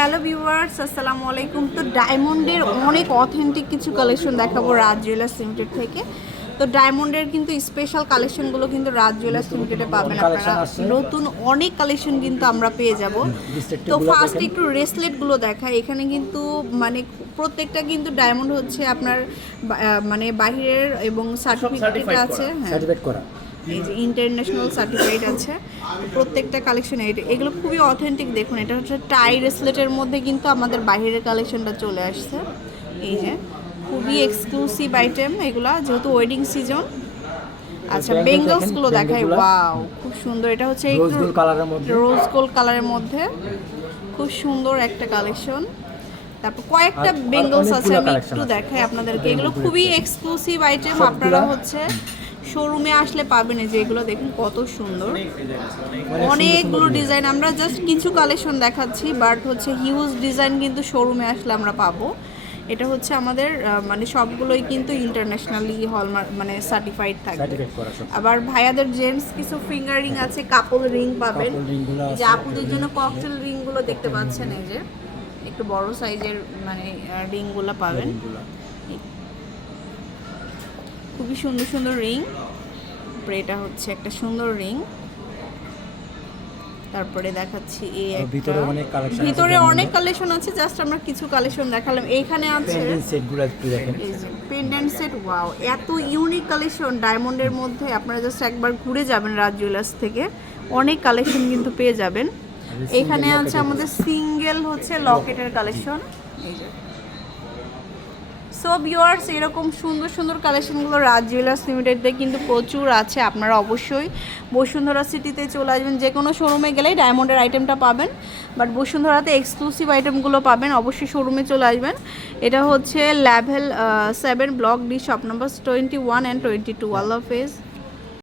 Hello viewers আসসালামু আলাইকুম। তো ডায়মন্ডের অনেক অথেন্টিক কিছু কালেকশন দেখাবো রাজ জুয়েলার্স লিমিটেড থেকে। তো ডায়মন্ডের কিন্তু স্পেশাল কালেকশনগুলো কিন্তু রাজ জুয়েলার্স লিমিটেডে পাবেন আপনারা। নতুন অনেক কালেকশন কিন্তু আমরা পেয়ে যাব। তো ফার্স্ট একটু রেসলেটগুলো দেখায় এখানে কিন্তু মানে প্রত্যেকটা কিন্তু ডায়মন্ড হচ্ছে আপনার মানে বাহিরের এবং সার্টিফিকেট আছে হ্যাঁ। সার্টিফিকেট করা। এই যে ইন্টারন্যাশনাল সার্টিফাইড আছে প্রত্যেকটা কালেকশন এগুলো খুবই অথেন্টিক দেখুন এটা হচ্ছে টাই রেসলেটের মধ্যে কিন্তু আমাদের বাইরের কালেকশনটা চলে আসছে। এই যে খুবই এক্সক্লুসিভ আইটেম এগুলা যেহেতু ওয়েডিং সিজন আচ্ছা Bangle বেঙ্গলসগুলো দেখাই ওয়াও খুব সুন্দর। এটা হচ্ছে রোজ গোল্ড কালারের মধ্যে। রোজ গোল্ড কালারের মধ্যে। খুব সুন্দর একটা কালেকশন তারপর কয়েকটা বেঙ্গলস আছে আমি একটু দেখাই আপনাদেরকে। এগুলো খুবই এক্সক্লুসিভ আইটেম আপনারা হচ্ছে শোরুমে আসলে পাবেন এই যে এগুলো দেখুন কত সুন্দর। অনেকগুলো ডিজাইন আমরা জাস্ট কিছু কালেকশন দেখাচ্ছি বাট হচ্ছে হিউজ ডিজাইন কিন্তু শোরুমে আসলে আমরা পাবো। এটা হচ্ছে আমাদের মানে সবগুলোই কিন্তু ইন্টারন্যাশনালি হলমার্ক মানে সার্টিফাইড থাকবে। সব আবার ভাইয়াদের জেন্টস কিছু ফিঙ্গার রিং আছে কাপল রিং পাবেন। যে আপুদের জন্য ককটেল রিংগুলো দেখতে পাচ্ছেন এই যে। একটু বড় সাইজের মানে রিংগুলো পাবেন। খুবই সুন্দর সুন্দর রিং। তারপরে এটা হচ্ছে একটা সুন্দর রিং। তারপরে দেখাচ্ছি এই ভিতরে অনেক আছে ভিতরে অনেক কালেকশন আছে জাস্ট আমরা কিছু কালেকশন দেখালাম। এইখানে আছে পেন্ডেন্ট সেটগুলো একটু দেখেন। পেন্ডেন্ট সেট ওয়াও এত ইউনিক কালেকশন ডায়মন্ডের মধ্যে আপনারা জাস্ট একবার ঘুরে যাবেন রাজ জুয়েলার্স থেকে। অনেক কালেকশন কিন্তু পেয়ে যাবেন। এখানে আছে আমাদের সিঙ্গেল হচ্ছে লকেটের কালেকশন এই যে সো বিওয়ার্স এরকম সুন্দর সুন্দর কালেকশনগুলো রাজ জুয়েলার্স লিমিটেডে কিন্তু প্রচুর আছে, আপনারা অবশ্যই বসুন্ধরা সিটিতে চলে আসবেন যে কোনো শোরুমে গেলেই ডায়মন্ডের আইটেমটা পাবেন বাট বসুন্ধরাতে এক্সক্লুসিভ আইটেমগুলো পাবেন, অবশ্যই শোরুমে চলে আসবেন। এটা হচ্ছে level seven block D shop number twenty one and twenty two আল্লাহ হাফেজ